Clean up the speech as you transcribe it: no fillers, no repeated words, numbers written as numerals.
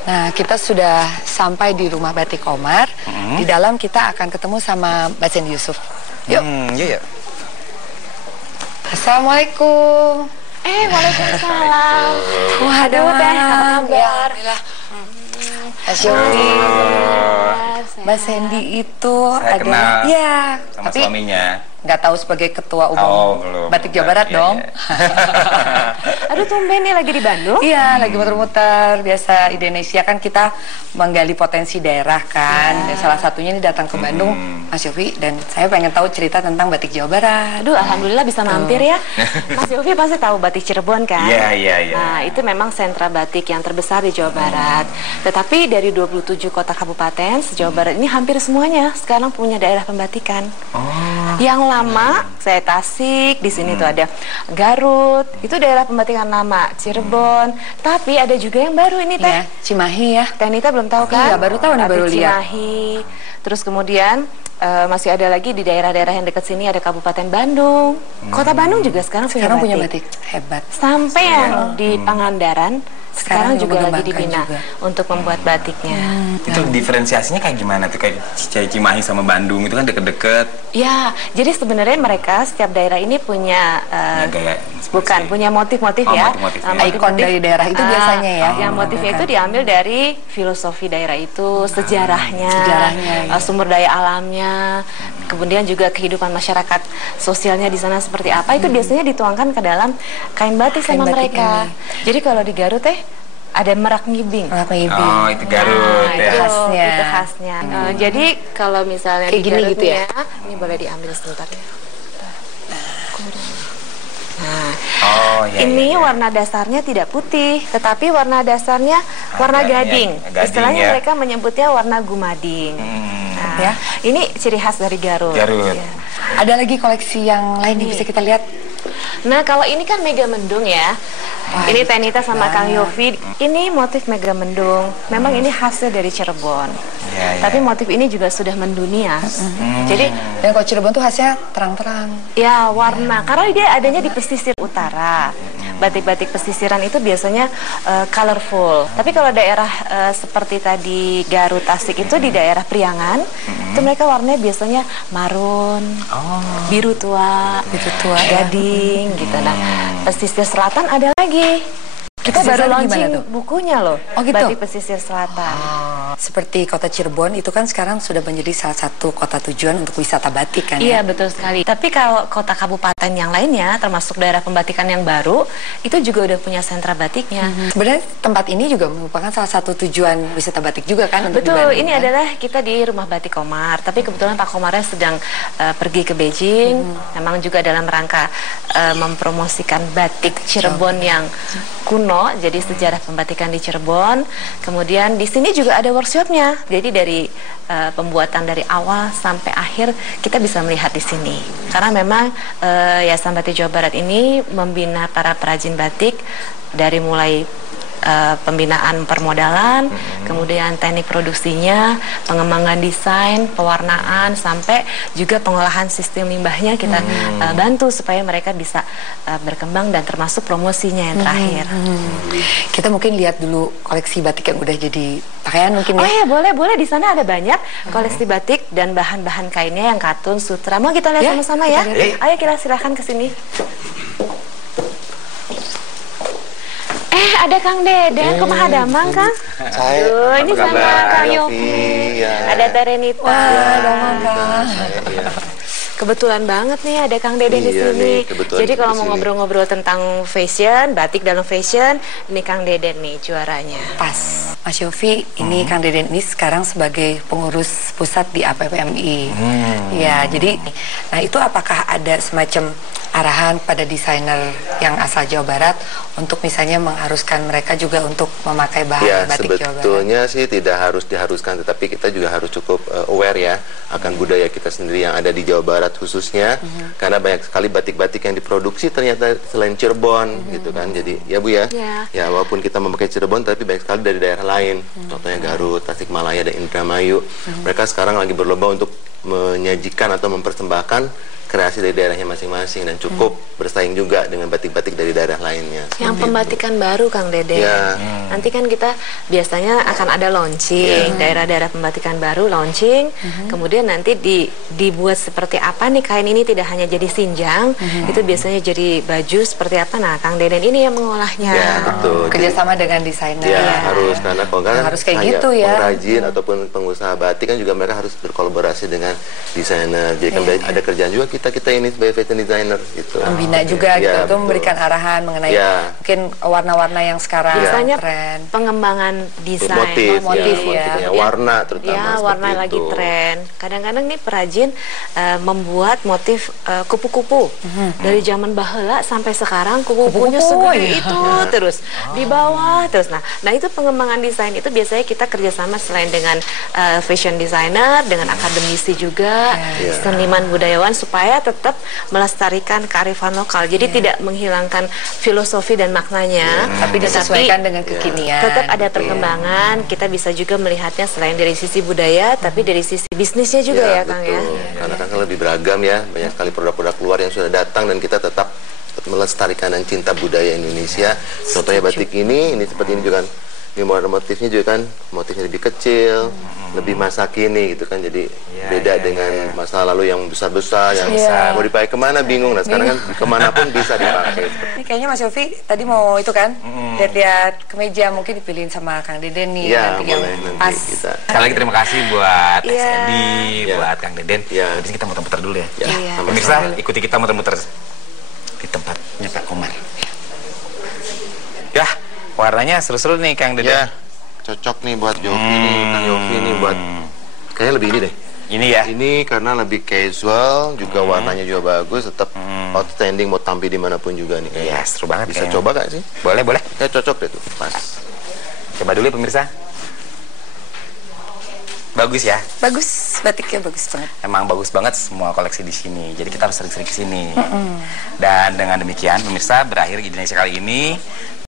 Nah, kita sudah sampai di rumah Batik Komar. Di dalam kita akan ketemu sama Mbak Sandy Yusuf. Yuk. Yuk. Assalamualaikum. Waalaikumsalam. Waduh, Teh, apa kabar? Alhamdulillah. Mas Yofi, Mbak Sandy itu Saya kenal ya, sama tapi suaminya. nggak tahu sebagai ketua umum belum. Batik Jawa Barat Iya, dong. iya. Aduh, tumben nih lagi di Bandung. Iya, lagi muter-muter. Biasa Indonesia kan kita menggali potensi daerah kan. Dan salah satunya ini datang ke Bandung, Mas Yofi. Dan saya pengen tahu cerita tentang Batik Jawa Barat. Aduh, alhamdulillah bisa mampir ya. Mas Yofi pasti tahu Batik Cirebon kan? Iya. Nah, itu memang sentra batik yang terbesar di Jawa Barat. Tetapi dari 27 kota kabupaten se-Jawa Barat ini hampir semuanya sekarang punya daerah pembatikan. Yang lama, saya Tasik, di sini tuh ada Garut, itu daerah pembatikan lama, Cirebon. Tapi ada juga yang baru ini Teh. Ya, Cimahi ya. Teh Nita belum tahu kan? Iya, baru tahu nih, Batik baru lihat. Cimahi. Terus kemudian masih ada lagi di daerah-daerah yang dekat sini ada Kabupaten Bandung. Kota Bandung juga sekarang Sekarang punya batik. batik hebat. Sampai yang di Pangandaran sekarang juga lagi dibina juga. untuk membuat batiknya. Itu diferensiasinya kayak gimana tuh? Kayak Cimahi sama Bandung itu kan deket-deket. Ya, jadi sebenarnya mereka setiap daerah ini punya Gaya bukan punya motif-motif ya. Motif-motif, ya. Ikon dari daerah itu biasanya ya. Yang motifnya itu diambil dari filosofi daerah itu, sejarahnya, ya. sumber daya alamnya, kemudian juga kehidupan masyarakat sosialnya di sana seperti apa. Itu biasanya dituangkan ke dalam kain batik sama batik mereka. Jadi kalau di Garut ada merak ngibing. Merak ngibing. Oh, itu Garut Nah, ya. itu khasnya. Jadi kalau misalnya Kayak di gini Garutnya, gitu ya? ini boleh diambil sebentar ya. Nah, ini warna dasarnya tidak putih, tetapi warna dasarnya warna gading. Istilahnya ya. mereka menyebutnya warna gumading. Nah, Ya. ini ciri khas dari Garut. Ya. Ada lagi koleksi yang lain yang bisa kita lihat? Nah, kalau ini kan Mega Mendung ya. Ini Teh Nita sama Kang Yofi. Ini motif Mega Mendung. Memang ini hasil dari Cirebon. Tapi motif ini juga sudah mendunia. Jadi, dan kalau Cirebon tuh khasnya terang-terang. ya warna. Karena dia adanya di pesisir utara. Batik-batik pesisiran itu biasanya colorful. Tapi kalau daerah seperti tadi Garut, Tasik itu di daerah Priangan, itu mereka warnanya biasanya marun, biru tua, gading gitu. Nah, pesisir selatan ada lagi. Kita baru launching bukunya loh. Oh gitu? Batik Pesisir Selatan. Seperti kota Cirebon itu kan sekarang sudah menjadi salah satu kota tujuan untuk wisata batik kan Iya, ya? betul sekali. Tapi kalau kota kabupaten yang lainnya, termasuk daerah pembatikan yang baru, itu juga udah punya sentra batiknya. Sebenarnya tempat ini juga merupakan salah satu tujuan wisata batik juga kan? Untuk Betul, di Bandung, ini kan? adalah kita di Rumah Batik Komar. Tapi kebetulan Pak Komarnya sedang pergi ke Beijing. Memang juga dalam rangka mempromosikan batik Cirebon yang kuno, jadi sejarah pembatikan di Cirebon. Kemudian di sini juga ada workshopnya. Jadi dari pembuatan dari awal sampai akhir kita bisa melihat di sini. Karena memang Yayasan Batik Jawa Barat ini membina para perajin batik dari mulai pembinaan permodalan, kemudian teknik produksinya, pengembangan desain, pewarnaan, sampai juga pengolahan sistem limbahnya kita bantu supaya mereka bisa berkembang dan termasuk promosinya yang terakhir. Kita mungkin lihat dulu koleksi batik yang udah jadi pakaian mungkin ya? Oh iya, boleh. Di sana ada banyak koleksi batik dan bahan-bahan kainnya yang katun, sutra. Mau kita lihat sama-sama ya? Ayo kita silahkan ke sini. Ada Kang Deden, kumaha damang Kang? Saya, ini sama Kang Yofi, ada Teh Renita. Kebetulan banget nih ada Kang Deden di sini. Jadi kalau mau ngobrol-ngobrol tentang fashion, batik dalam fashion, ini Kang Deden nih juaranya. Pas, Mas Yofi, ini Kang Deden ini sekarang sebagai pengurus pusat di APPMI. Ya, jadi, nah itu apakah ada semacam arahan pada desainer yang asal Jawa Barat untuk misalnya mengharuskan mereka juga untuk memakai bahan batik Jawa Barat? Sebetulnya sih tidak harus diharuskan, tetapi kita juga harus cukup aware ya akan budaya kita sendiri yang ada di Jawa Barat khususnya, karena banyak sekali batik-batik yang diproduksi ternyata selain Cirebon gitu kan. Jadi ya Bu ya, ya walaupun kita memakai Cirebon tapi banyak sekali dari daerah lain, contohnya Garut, Tasikmalaya dan Indramayu. Mereka sekarang lagi berlomba untuk menyajikan atau mempersembahkan kreasi dari daerahnya masing-masing dan cukup bersaing juga dengan batik-batik dari daerah lainnya. Yang pembatikan baru Kang Deden. Ya. Nanti kan kita biasanya akan ada launching, daerah-daerah pembatikan baru launching, kemudian nanti dibuat seperti apa nih kain ini, tidak hanya jadi sinjang, itu biasanya jadi baju seperti apa. Nah, Kang Deden ini yang mengolahnya. Ya, betul. Kerjasama dengan desainer. Ya, harus, karena kalau nggak kan harus kayak gitu ya. pengrajin ataupun pengusaha batik kan juga mereka harus berkolaborasi dengan desainer. Jadi kan ada kerjaan juga kita ini sebagai fashion designer gitu. Membina juga gitu, itu betul. memberikan arahan mengenai mungkin warna-warna yang sekarang Biasanya tren. pengembangan desain, motif ya. warna terutama. Ya, warna lagi tren. Kadang-kadang nih perajin membuat motif kupu-kupu dari zaman baheula sampai sekarang kupu-kupunya segede itu terus di bawah terus. Nah itu pengembangan desain itu biasanya kita kerjasama selain dengan fashion designer, dengan akademisi juga, seniman budayawan supaya tetap melestarikan kearifan lokal. Jadi tidak menghilangkan filosofi dan maknanya, tapi disesuaikan dengan kekinian. Tetap ada perkembangan. Kita bisa juga melihatnya selain dari sisi budaya, tapi dari sisi bisnisnya juga ya Kang ya. Karena kan lebih beragam ya, banyak sekali produk-produk luar yang sudah datang dan kita tetap melestarikan dan cinta budaya Indonesia. Contohnya batik ini seperti ini juga kan. Ini motifnya juga kan, motifnya lebih kecil, lebih masa kini gitu kan, jadi beda dengan masa lalu yang besar-besar, yang mau dipakai kemana bingung. Nah sekarang kan kemanapun bisa dipakai. Ini kayaknya Mas Yofi tadi mau itu kan, lihat-lihat kemeja mungkin dipilihin sama Kang Deden nih, nanti yang pas. Sekali lagi terima kasih buat Edi, buat Kang Deden. Habis ini kita muter-muter dulu ya. Pemirsa, ikuti kita muter-muter di tempatnya Pak Komar. Ya, warnanya seru-seru nih Kang Deden. Ya, cocok nih buat Yofi nih, Kang Yofi nih buat kayaknya lebih ini deh. Ini ya. Ini karena lebih casual, juga warnanya juga bagus, tetap outstanding mau tampil dimanapun juga nih. Iya, seru banget. Bisa kayaknya. coba gak sih? Boleh, boleh. Kayak cocok deh tuh, pas. Coba dulu ya pemirsa. Bagus ya. Bagus, batiknya bagus banget. Emang bagus banget semua koleksi di sini. Jadi kita harus sering-sering ke sini. Dan dengan demikian pemirsa, berakhir Indonesia kali ini.